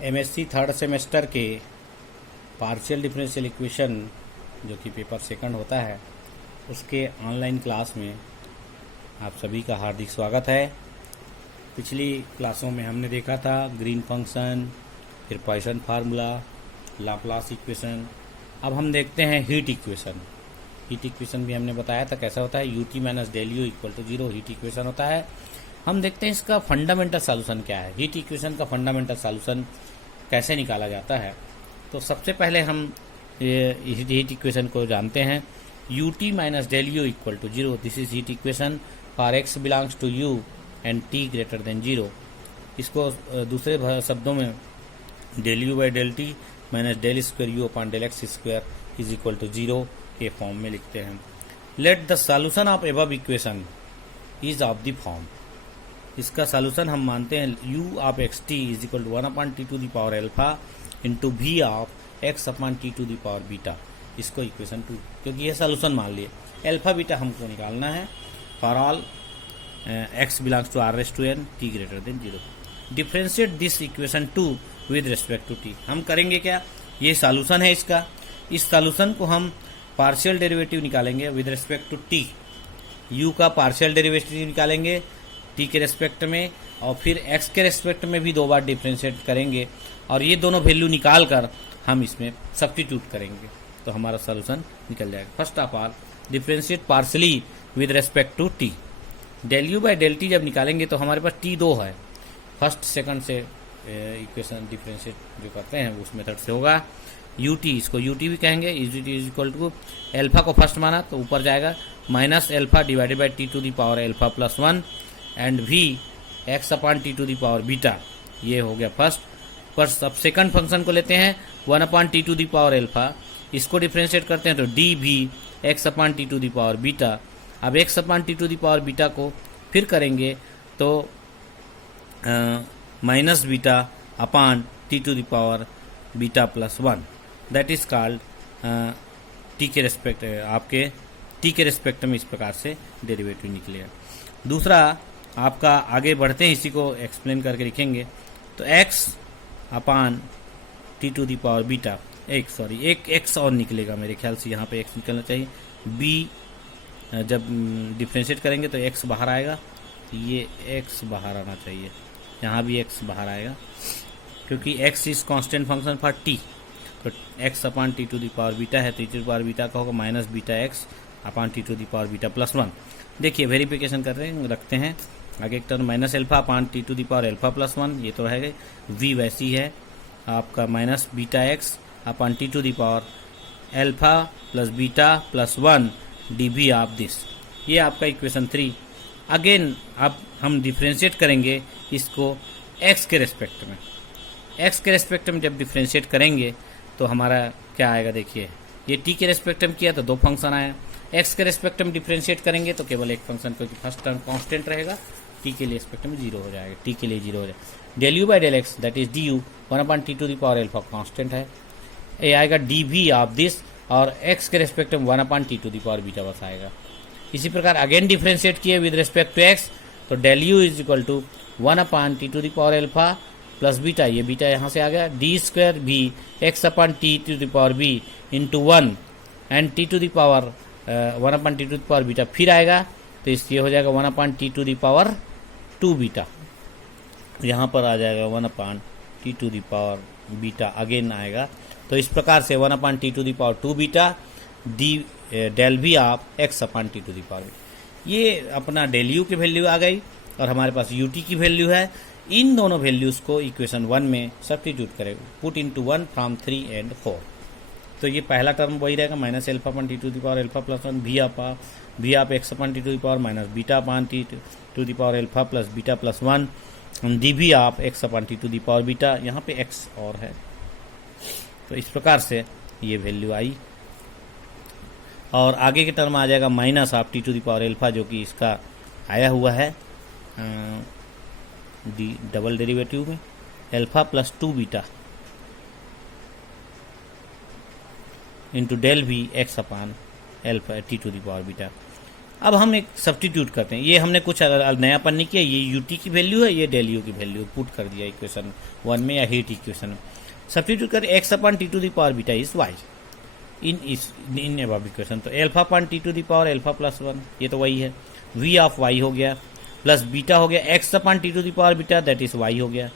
MSc third semester के partial differential equation जो कि पेपर सेकंड होता है उसके ऑनलाइन क्लास में आप सभी का हार्दिक स्वागत है। पिछली क्लासों में हमने देखा था ग्रीन फंक्शन, फिर पॉइसन फार्मूला, लाप्लास इक्वेशन। अब हम देखते हैं हीट इक्वेशन। हीट इक्वेशन भी हमने बताया था कैसा होता है, ut minus del u equal to 0 heat equation होता है। हम देखते हैं इसका फंडामेंटल सॉल्यूशन क्या है, हीट इक्वेशन का फंडामेंटल सॉल्यूशन कैसे निकाला जाता है। तो सबसे पहले हम हीट इक्वेशन को जानते हैं। ut minus del u equal to 0, this is heat equation for x belongs to u and t greater than 0। इसको दूसरे शब्दों में del u by del t minus del square u upon del x square is equal to 0 के form में लिखते हैं। Let the solution of above equation is of the form. इसका solution हम मानते हैं u of x t is equal to 1 upon T to the power alpha into v of x upon T to the power beta. इसको equation 2, क्योंकि यह solution मान लिए alpha beta हमको निकालना है for all x belongs to r raise to n t greater than 0। Differentiate this equation 2 with respect to t। हम करेंगे क्या, ये सॉल्यूशन है इसका, इस सॉल्यूशन को हम पार्शियल डेरिवेटिव निकालेंगे with respect to t। u का पार्शियल डेरिवेटिव निकालेंगे t के रेस्पेक्ट में, और फिर x के रेस्पेक्ट में भी 2 बार डिफ्रेंशिएट करेंगे, और ये दोनों वैल्यू निकाल कर हम इसमें सब्स्टिट्यूट करेंगे तो हमारा सॉल्यूशन निकल जाएगा। First of all differentiate partially with respect to t। Del u by del t जब निकालेंगे तो हमारे पास t 2 है, फर्स्ट सेकंड से इक्वेशन डिफ्रेंशिएट जो करते हैं उस मेथड से होगा। ut, इसको ut भी कहेंगे, इज इक्वल टू एल्फा को फर्स्ट माना तो ऊपर जाएगा minus alpha divided by t to the power alpha plus 1 and v x upon T to the power beta. ये हो गया फर्स्ट। पर अब सेकंड फंक्शन को लेते हैं 1 upon T to the power alpha, इसको डिफ्रेंशिएट करते हैं तो डी भी x upon T to the power beta. अब X upon T to the power beta को फिर करेंगे तो minus beta upon T to the power beta plus 1, that is called T के रेस्पेक्ट, आपके टी के रेस्पेक्ट में इस प्रकार से डेरिवेटिव निकलेगा। दूसरा आपका आगे बढ़ते हैं, इसी को एक्सप्लेन करके लिखेंगे तो x upon T to the power beta, एक x और निकलेगा मेरे ख्याल से, यहाँ पे x निकलना चाहिए। b जब डिफ्रेंशिएट करेंगे तो x बाहर आएगा, ये x बाहर आना चाहिए, यहाँ भी x बाहर आएगा क्योंकि x is constant function for t। तो x upon T to the power beta है तो t to the power beta का होगा minus beta x upon T to the power beta plus 1। देखिए वेरिफिकेशन कर रहे हैं, रखते हैं आगे एक term minus alpha upon T to the power alpha plus 1, ये तो रहेगा। v वैसी है आपका minus beta x upon T to the power alpha plus beta plus 1 dv of this, ये आपका इक्वेशन 3। अगेन अब हम डिफ्रेंशिएट करेंगे इसको x के रेस्पेक्ट में। x के रेस्पेक्ट में जब डिफ्रेंशिएट करेंगे तो हमारा क्या आएगा, देखिए ये t के रेस्पेक्ट में किया तो 2 फंक्शन आया, x के रेस्पेक्ट में डिफ्रेंशिएट करेंगे तो केवल एक फंक्शन, क्योंकि फर्स्ट टर्म कांस्टेंट रहेगा, t के लिए रेस्पेक्ट में 0 हो जाएगा, t के लिए 0 हो जाएगा। Del u by del x that is d u 1 upon T to the power alpha constant है, ये आएगा डी वी ऑफ दिस, और x के रेस्पेक्ट में 1 upon T to the power beta बस आएगा। इसी प्रकार अगेन डिफ्रेंशिएट किए विद रेस्पेक्ट टू x तो del u is equal to 1 upon T to the power alpha plus beta, ये बीटा यहाँ से आ गया, डी स्क्वायर भी x upon T to the power b into 1 and t to the power 1 upon T to the power beta फिर आएगा तो ये हो जाएगा 1 upon T to the power 2 beta, यहाँ पर आ जाएगा 1 upon T to the power beta again आएगा। तो इस प्रकार से 1 upon T to the power 2 beta d del भी of x upon T to the power beta. ये अपना डेल यू की वैल्यू आ गई और हमारे पास यू टी की वैल्यू है। इन दोनों वैल्यूज़ को इक्वेशन 1 में सब्स्टिट्यूट करेंगे, पुट इनटू 1 फ्रॉम 3 एंड 4। तो ये पहला टर्म वही रहेगा minus alpha upon T to the power alpha plus 1 v of x upon T to the power minus beta upon T to the power alpha plus beta plus 1 d v of x upon T to the power beta, यहाँ पे x और है। तो इस प्रकार से ये value आई, और आगे के टर्म आ जाएगा minus of t to the power alpha, जो कि इसका आया हुआ है डी डबल डेरिवेटिव में alpha plus 2 beta into del v x upon alpha t to the power beta. अब हम एक सब्स्टिट्यूट करते हैं, ये हमने कुछ नयापन नहीं किया, ये यूटी की वैल्यू है, ये डेल यू की वैल्यू पुट कर दिया इक्वेशन 1 में या हीट इक्वेशन में। सब्स्टिट्यूट कर X upon T to the power beta is Y in above equation, तो alpha upon T to the power alpha plus 1 ये तो वही है, वी ऑफ वाई हो गया प्लस बीटा हो गया x upon T to the power beta that is y हो गया,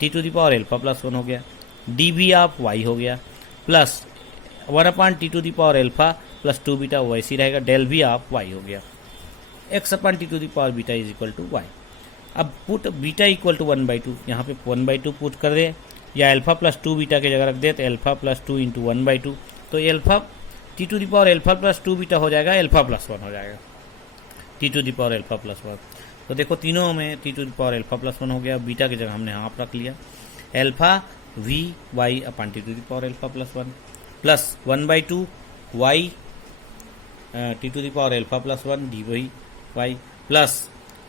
t to the power alpha plus 1 हो गया, डी वी ऑफ वाई हो गया plus 1 upon T to the power alpha plus 2 beta वैसी रहेगा, डेल वी ऑफ वाई हो गया, x upon T to the power beta is equal to y. अब put beta equal to 1/2, यहाँ पे 1/2 put कर दे या एल्फा प्लस 2 बीटा की जगह रख दे तो एल्फा प्लस 2 इंटू 1/2, तो alpha t to the power alpha plus 2 beta हो जाएगा, एल्फा प्लस 1 हो जाएगा, t to the power alpha plus 1। तो देखो तीनों में t to the power alpha plus 1 हो गया, बीटा की जगह हमने हाफ रख लिया, alpha V Y upon T to the power alpha plus 1 plus 1/2 Y T to the power alpha plus 1 D Y Y plus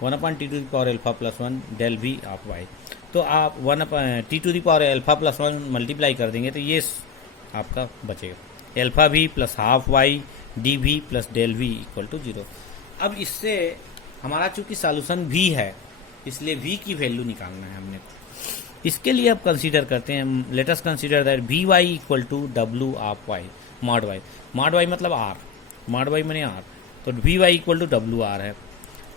1 upon T to the power alpha plus 1 del we of Y. तो आप 1 upon T to the power alpha plus 1 multiply कर देंगे तो ये आपका बचेगा, alpha V plus half Y D V plus del V equal to 0। अब इससे हमारा चूंकि सॉल्यूशन वी है इसलिए वी की वैल्यू निकालना है हमने, इसके लिए अब कंसीडर करते हैं, let us consider that v Y equal to डब्ल्यू of y mod y, mod y मतलब आर, मॉड वाई मैंने आर, तो v Y equal to W R है,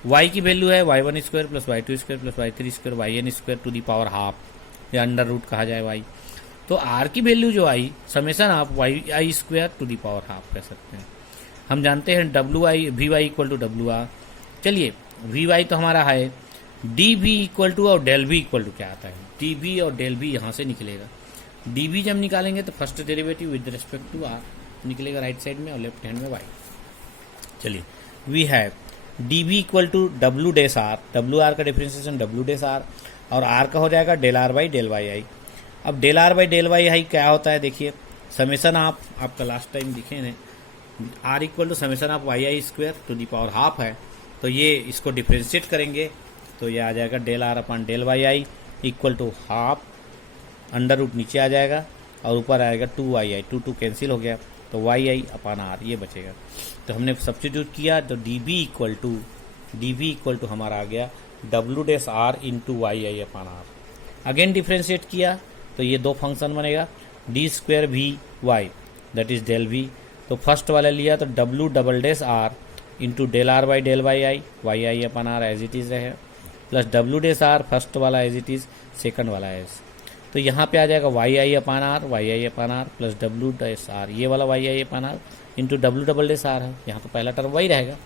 वाई की वैल्यू है y 1 square plus y 2 square plus y 3 square y N square to the power half या under root कहा जाए y, तो आर की वैल्यू जो आई summation of Y I square to the power half कह सकते हैं। हम जानते हैं W I V Y equal to W R, चलिए वी वाई तो हमारा है, डी वी इक्वल टू और डेल वी इक्वल टू क्या आता है, डी वी और डेल वी यहाँ से निकलेगा, डी वी जब निकालेंगे तो first derivative with respect to R निकलेगा राइट साइड में और लेफ्ट हैंड में वाई। चलिए we have D V equal to W dash R, W R का डिफरेंशिएशन डब्ल्यू डेस आर और आर का हो जाएगा del R by del Y i. अब del R by del Y i क्या होता है देखिए, समेसन आप आपका लास्ट टाइम दिखे ने R equal to summation of y I square to the power half है, तो ये इसको डिफ्रेंशिएट करेंगे तो ये आ जाएगा del R upon del Y i equal to half, under root नीचे आ जाएगा और ऊपर आएगा 2y आई, 2 कैंसिल हो गया तो वाई आई अपन आर ये बचेगा। तो हमने सब्स्टिट्यूट किया तो डी बी इक्वल टू हमारा आ गया W dash R into Y आई अपन आर, अगेन डिफ्रेंशिएट किया तो ये दो फंक्शन बनेगा D square V Y that is del V, तो फर्स्ट वाला लिया तो W double dash R into del R by del Y I upon R as it is रहे plus W dash R first वाला as it is second वाला as, तो यहाँ पे आ जाएगा वाई आई upon R plus W dash R, ये वाला वाई आई अपन आर इंटू डब्ल्यू डबल डेस आर है, यहाँ तो पहला टर्म वही रहेगा,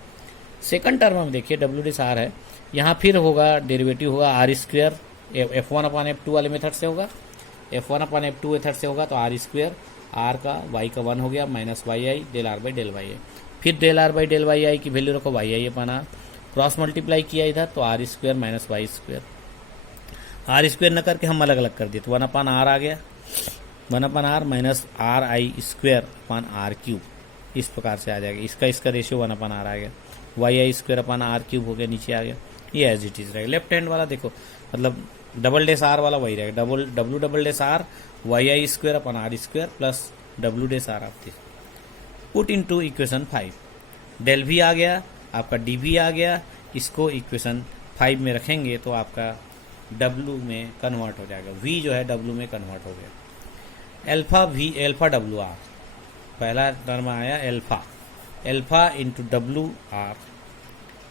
सेकंड टर्म में देखिए डब्ल्यू डेस आर है, यहाँ फिर होगा डेरिवेटिव होगा are square F1 upon F2 वाले मेथड से होगा, F1 अपन F2 मेथड से होगा तो आर स्क्वायर आर का वाई का 1 हो गया minus Y i del R by del Y i, फिर del R by del Y i की वैल्यू रखो वाई आई अपन आर, क्रॉस मल्टीप्लाई किया इधर तो R square minus Y square, R square न करके हम अलग अलग कर दिए तो 1 अपन आर आ गया, 1 upon R minus R i square upon are cube, इस प्रकार से आ जाएगा, इसका रेशियो 1 अपन आर आ गया, Y I square upon are cube हो गया नीचे आ गया, ये एज इट इज रहेगा। लेफ्ट हैंड वाला देखो मतलब डबल डेस आर वाला वही रहेगा, W double dash R Y आई square upon R square plus W dash R आप put into equation 5, del V आ गया आपका डी वी आ गया, इसको इक्वेशन 5 में रखेंगे तो आपका डब्ल्यू में कन्वर्ट हो जाएगा, वी जो है डब्ल्यू में कन्वर्ट हो गया, alpha V alpha W R, पहला टर्म आया alpha into W R,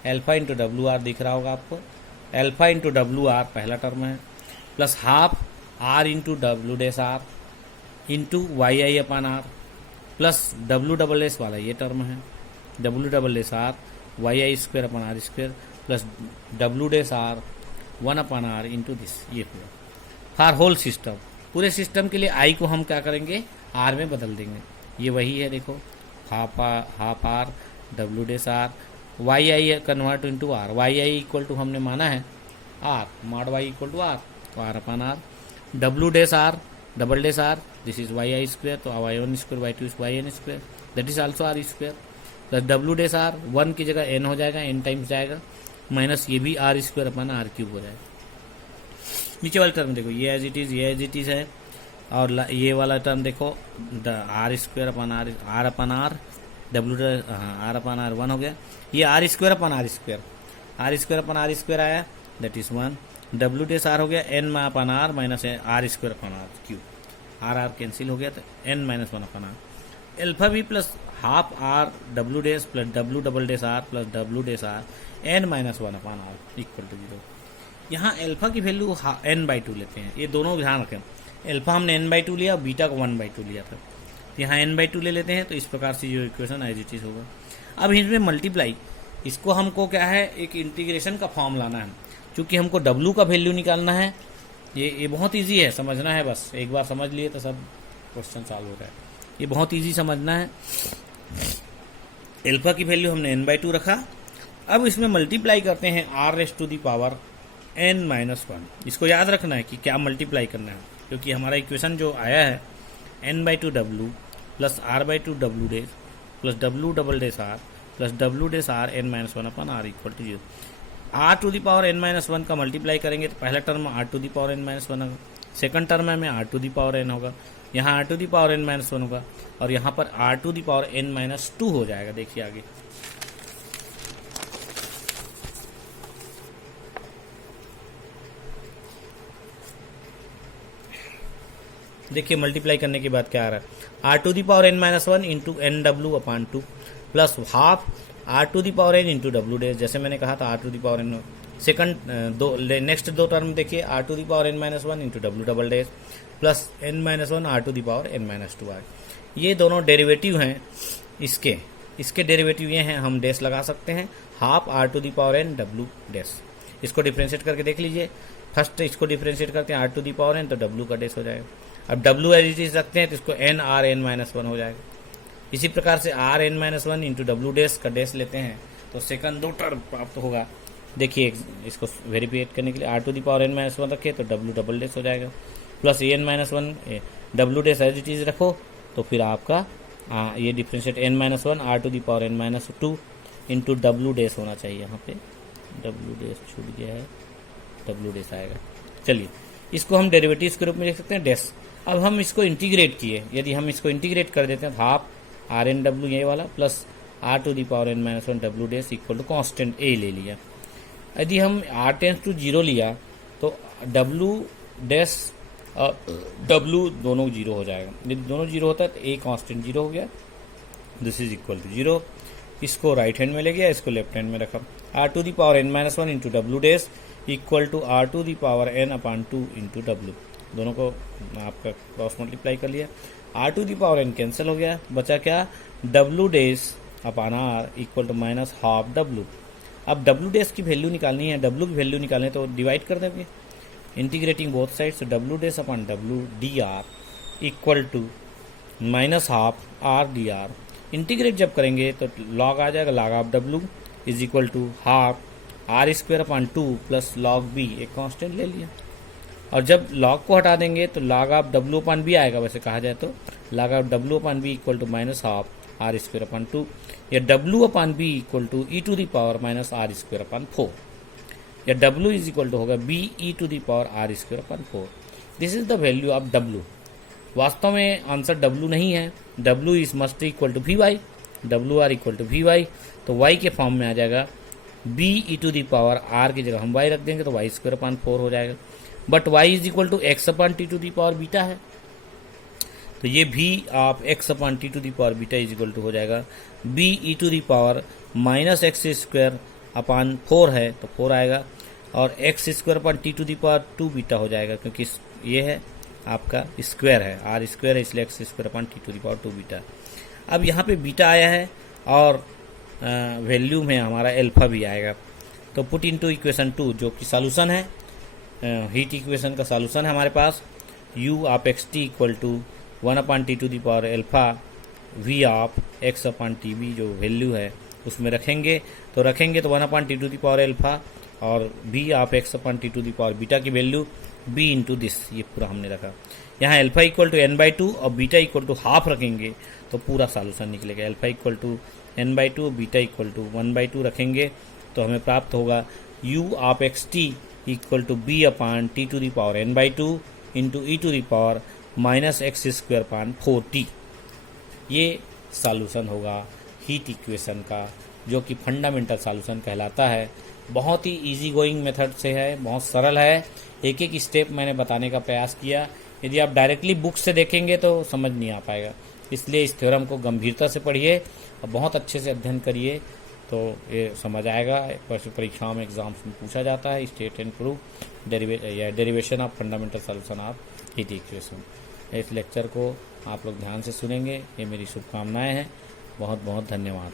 alpha into W R दिख रहा होगा आपको, एल्फा इंटू डब्ल्यू आर पहला टर्म है plus half R into W dash R into Y आई upon R plus W double S वाला ये टर्म है, W double S R Y I square upon R square plus W dash R 1 upon R into this, ये पूरा for whole system, पूरे system के लिए आई को हम क्या करेंगे आर में बदल देंगे, ये वही है देखो half R W dash R Y i convert into R, Y i equal to हमने माना है R, mod Y equal to R तो R upon R, W dash R double dash R this is Y I square तो Y 1 square Y 2 Y N square that is also R square plus W dash R 1 की जगह N हो जाएगा, N times जाएगा minus ये भी r square upon are cube हो जाएगा। नीचे वाला टर्म देखो ये एज इट इज है और ये वाला टर्म देखो R square upon R upon R R upon R 1 हो गया, ये R square upon R square upon R square आया, that is 1, W dash R हो गया N upon R minus R square upon are cube, R cancel हो गया तो N minus 1 upon R, alpha B plus half R W dash plus W double dash R plus W dash R N minus 1 upon r equal to 0। यहाँ alpha की value n/2 लेते हैं, ये दोनों ध्यान रखें, एल्फा हमने n/2 लिया और बीटा को 1/2 लिया था, तो यहाँ n/2 ले लेते हैं, तो इस प्रकार से जो इक्वेशन एज इट इज होगा। अब इसमें मल्टीप्लाई, इसको हमको क्या है एक इंटीग्रेशन का फॉर्म लाना है, क्योंकि हमको w का वैल्यू निकालना है, ये बहुत ईजी है, समझना है बस, एक बार समझ लिए तो सब क्वेश्चन सॉल्व हो जाए, ये बहुत ईजी समझना है। एल्फा की वैल्यू हमने n/2 रखा, अब इसमें मल्टीप्लाई करते हैं r⁻n -1, इसको याद रखना है कि क्या मल्टीप्लाई करना है, क्योंकि हमारा इक्वेशन जो आया है n/2 w plus r/2 w dash plus w double dash r plus w dash r n-1 upon r equal to 0। r⁻n-1 का मल्टीप्लाई करेंगे तो पहला टर्म r⁻n-1 होगा, सेकंड टर्म में r⁻n होगा, यहाँ r⁻n-1 होगा और यहाँ पर r⁻n-2 हो जाएगा। देखिए आगे देखिए मल्टीप्लाई करने के बाद क्या आ रहा है, r⁻n-1 into NW/2 plus half r⁻n into W dash, जैसे मैंने कहा था r⁻n सेकंड नेक्स्ट दो टर्म देखिए r⁻n-1 इंटू डब्ल्यू double dash plus n-1 r⁻n-2 आए, ये दोनों डेरिवेटिव हैं, इसके डेरिवेटिव ये हैं, हम डेस लगा सकते हैं, हाफ r⁻n डब्ल्यू डेस, इसको डिफ्रेंशिएट करके देख लीजिए, फर्स्ट इसको डिफ्रेंशिएट करते हैं r⁻n तो डब्ल्यू का डेस हो जाएगा, अब w एज इट इज रखते हैं तो इसको n(r(n-1) हो जाएगा। इसी प्रकार से r(n-1) इंटू डब्ल्यू डेस का डेस लेते हैं तो सेकंड दो टर्म प्राप्त होगा। देखिए इसको वेरिफिकेट करने के लिए r⁻n-1 रखे तो डब्ल्यू डबल डेस हो जाएगा, प्लस n-1 डब्ल्यू डेस एज इट इज रखो तो फिर आपका ये differentiate n-1 r⁻n-2 into W डेस होना चाहिए, यहाँ पे डब्ल्यू डेस छूट गया है, डब्ल्यू डेस आएगा। चलिए इसको हम डेरिवेटिव्स के रूप में लिख सकते हैं डेस। अब हम इसको इंटीग्रेट किए, यदि हम इसको इंटीग्रेट कर देते हैं तो हाफ r(n)w ये वाला प्लस r⁻n-1 डब्ल्यू dash equal to constant a ले लिया। यदि हम r⁻0 लिया तो डब्ल्यू डेस डब्ल्यू दोनों 0 हो जाएगा, यदि दोनों 0 होता है तो a कॉन्स्टेंट 0 हो गया, दिस इज इक्वल टू 0। इसको राइट हैंड में ले गया, इसको लेफ्ट हैंड में रखा, r⁻n-1 into W dash equal to r⁻n/2 into डब्ल्यू, दोनों को आपका क्रॉस मल्टीप्लाई कर लिया, r⁻n कैंसिल हो गया, बचा क्या डब्ल्यू dash upon r equal to minus half डब्ल्यू। अब डब्ल्यू डेस की वैल्यू निकालनी है, डब्ल्यू की वैल्यू निकालनी तो डिवाइड कर देंगे, integrating both sides, W dash upon W D R equal to minus half R D R. Integrate जब करेंगे तो लॉग आ जाएगा, log of W is equal to half r²/2 plus log B, एक कांस्टेंट ले लिया, और जब लॉग को हटा देंगे तो लॉग ऑफ w/b आएगा, वैसे कहा जाए तो log of w/b equal to minus half r²/2 या w/b इक्वल टू e⁻⁻r²/4 या w इज इक्वल टू होगा be⁻r²/4। This is the value of w। वास्तव में आंसर w नहीं है, w is must equal to vy, wr equal to vy, तो y के form में आ जाएगा be⁻r की जगह हम y रख देंगे तो y²/4 हो जाएगा, but y is equal to x/t⁻β है, तो ये भी आप x/t⁻β इज इक्वल टू हो जाएगा be⁻x²/4 है तो 4 आएगा, और x²/t⁻2 बीटा हो जाएगा, क्योंकि ये है आपका स्क्वायर है, r स्क्वायर है इसलिए x²/t⁻2 बीटा। अब यहाँ पे बीटा आया है और वैल्यू में हमारा एल्फा भी आएगा, तो पुट इनटू इक्वेशन 2 जो कि सॉल्यूशन है, हीट इक्वेशन का सॉल्यूशन है हमारे पास, u of xt equal to 1/t⁴ v of x/tb जो वैल्यू है उसमें रखेंगे तो 1/t⁴ और v ऑफ x/t⁵ की वैल्यू b इंटू दिस, ये पूरा हमने रखा। यहाँ एल्फा इक्वल टू n/2 और बीटा इक्वल टू हाफ रखेंगे तो पूरा सॉल्यूशन निकलेगा। Alpha equal to n/2, beta equal to 1/2 रखेंगे तो हमें प्राप्त होगा u of xt equal to b/t⁴n/2 into e⁻⁻x²/4t। ये सॉल्यूशन होगा हीट इक्वेशन का, जो कि फंडामेंटल सॉल्यूशन कहलाता है। बहुत ही इजी गोइंग मेथड से है, बहुत सरल है। एक एक स्टेप मैंने बताने का प्रयास किया। यदि आप डायरेक्टली बुक से देखेंगे तो समझ नहीं आ पाएगा, इसलिए इस थ्योरम को गंभीरता से पढ़िए और बहुत अच्छे से अध्ययन करिए, तो ये समझ आएगा। परीक्षाओं में एग्जाम्स में पूछा जाता है state and proof derivation of fundamental solution of heat equation. इस लेक्चर को आप लोग ध्यान से सुनेंगे, ये मेरी शुभकामनाएं हैं। बहुत बहुत धन्यवाद।